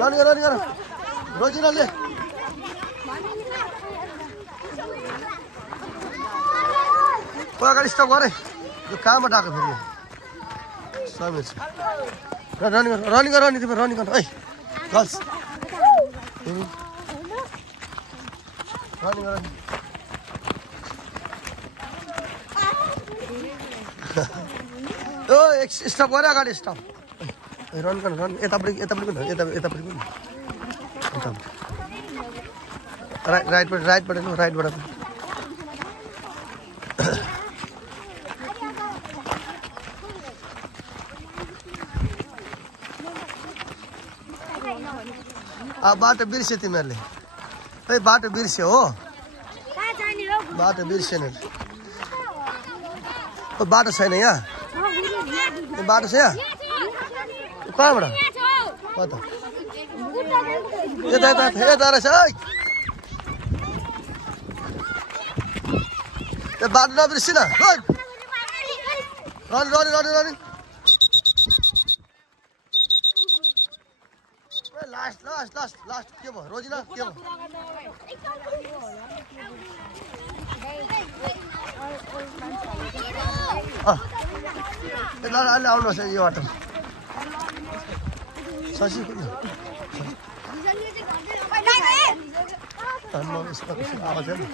running गर रोजिनाले अगाडि stop गरे यो कहाँबाट आएको फेरि समीर रनिङ गर तिम्रो रनिङ गर है गर्ल्स रनिङ गर ओ एक स्टप गरे अगाडि स्टप रन गर्न रन यतापट्टि राइटबाट बाटो बिर्स्यो तिमीहरूले खै बाटो बिर्स्यो हो बाटो बिर्सेन बाटो छैन यहाँ बाटो छ यहाँ कहाँबाट कता यता रहेछ है बाटो नबिर्सिन रन लास्ट के भयो रोजिना के भयो अहिले आउनुहोस् यो बाटो शशी आवाज के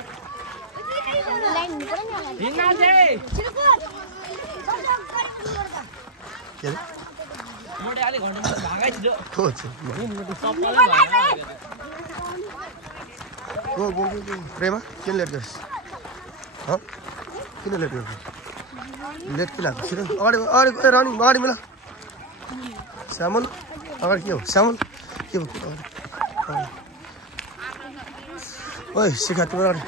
प्रेमा किन लेट गर्छ किन लेट गर्छ लेट के लाग्छ छिटो अगाडि रनिङ अगाडि मिला श्यामल अगाडि के हो श्यामल के भयो ओइ शिखा तिम्रो अगाडि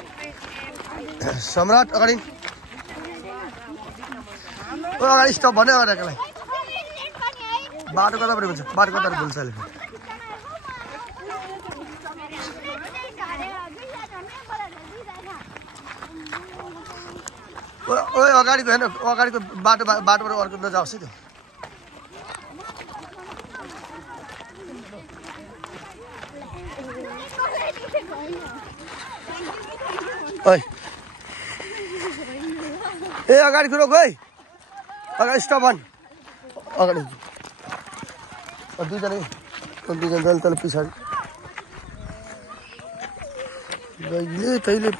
सम्राट अगाडि ओ अगाडि स्टप भन्यो अगाडिलाई बाटो कताबाट बोल्छ अहिले ओए अगाडिको हेर्न अगाडिको बाटोबाट अर्को नजाओस् है त्यो ओइ ए अगाडिको रोक है अगाडि स्टप भन् अगाडि दुईजना तल पछाडि तैले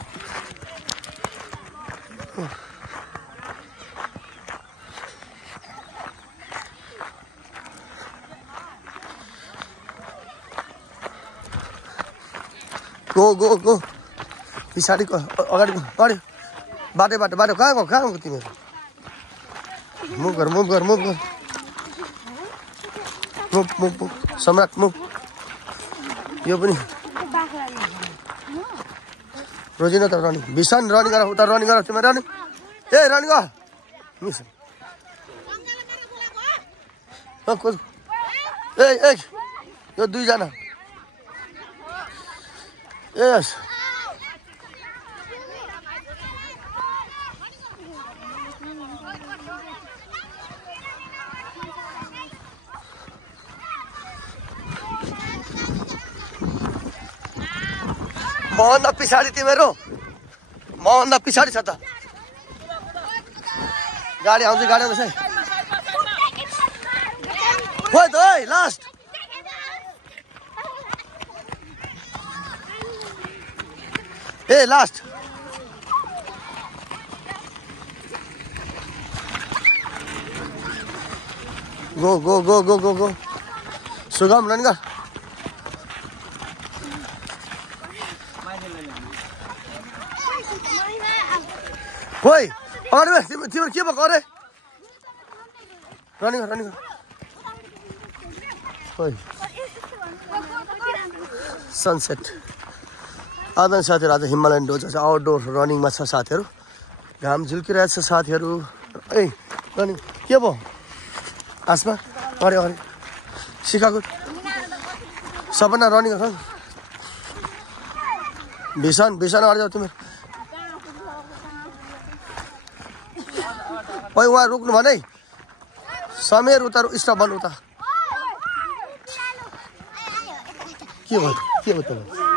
गो पछाडिको अगाडिको बाटो कहाँ गयो तिमीहरू मुभ गर मुभ सम्राट मुभ यो पनि रोजिना त रनिङ भिसन रनिङ गर उता रनिङ गर तिमीहरू रनिङ ए रनिङ गर मिसन ए यो दुईजना यस मोहन्दा पछाडि तिमीहरू मोहन्दा पछाडि छ त गाडी आउँछ है खोइ त है लास्ट ए लास्ट गो सुगम रनिङ गर खोइ अरे तिम्रो के भएको अरे रनिङ खोइ सनसेट आदन साथीहरू आज हिमालयन डोज आउटडोर रनिङमा छ साथीहरू घाम झुल्किरहेछ साथीहरू ए रनिङ के भयो आसमा अगाडि सिकाएको सबैजना रनिङ गर भिसन अगाडि जाऊ तिमीहरू ओइ वहाँ रोक्नु भने समीर उता स्टप भन्नु उता के भयो त